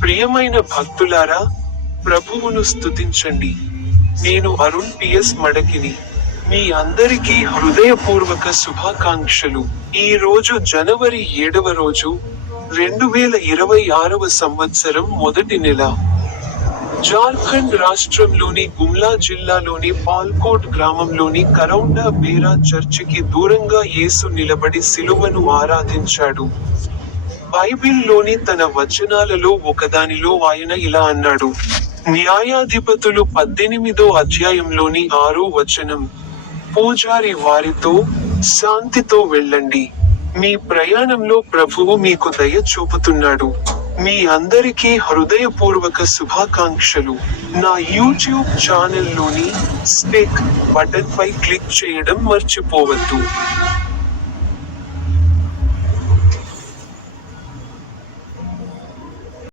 ప్రియమైన భక్తులారా, ప్రభువును స్తుతించండి. నేను అరుణ్ పిఎస్ మడకిని. మీ అందరికీ హృదయపూర్వక శుభాకాంక్షలు. ఈ రోజు జనవరి 7వ రోజు, 2026వ సంవత్సరం మొదటి నెల. జార్ఖండ్ రాష్ట్రంలోని గుమ్లా జిల్లాలోని పాల్కోట్ గ్రామంలోని కరౌండా బేరా చర్చికి దూరంగా యేసు నిలబడి సిలువను ఆరాధించాడు. బైబిల్లోని తన వచనాలలో ఒకదానిలో ఆయన ఇలా అన్నాడు. న్యాయాధిపతులు 18వ అధ్యాయంలోని 6వ వచనం. పూజారి వారితో, శాంతితో వెళ్ళండి. మీ ప్రయాణంలో ప్రభువు మీకు దయ చూపుతున్నాడు. మీ అందరికీ హృదయపూర్వక శుభాకాంక్షలు. నా యూట్యూబ్ ఛానల్లోని స్పీక్ బటన్పై క్లిక్ చేయడం మర్చిపోవద్దు.